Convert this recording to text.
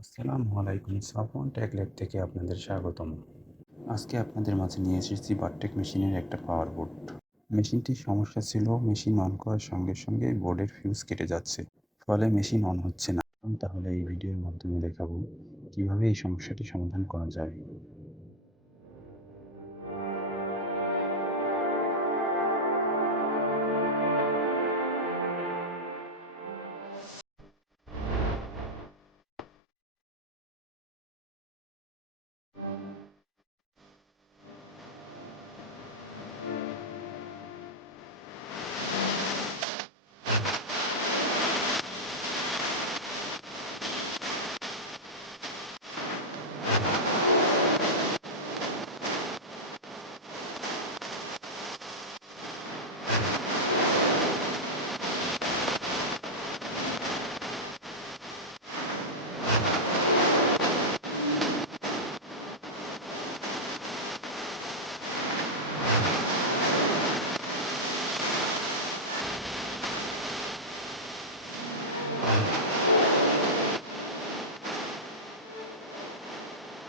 আসসালামু আলাইকুম, Safwan take lab থেকে আপনাদের স্বাগতম। আজকে আপনাদের মাঝে নিয়ে এসেছি বারটেক মেশিনের একটা পাওয়ার বোর্ড। মেশিনটির সমস্যা ছিল মেশিন অন করার সঙ্গে সঙ্গে বোর্ডের ফিউজ কেটে যাচ্ছে, ফলে মেশিন অন হচ্ছে না। তাহলে এই ভিডিওর মাধ্যমে দেখাবো কিভাবে এই সমস্যাটি সমাধান করা যায়।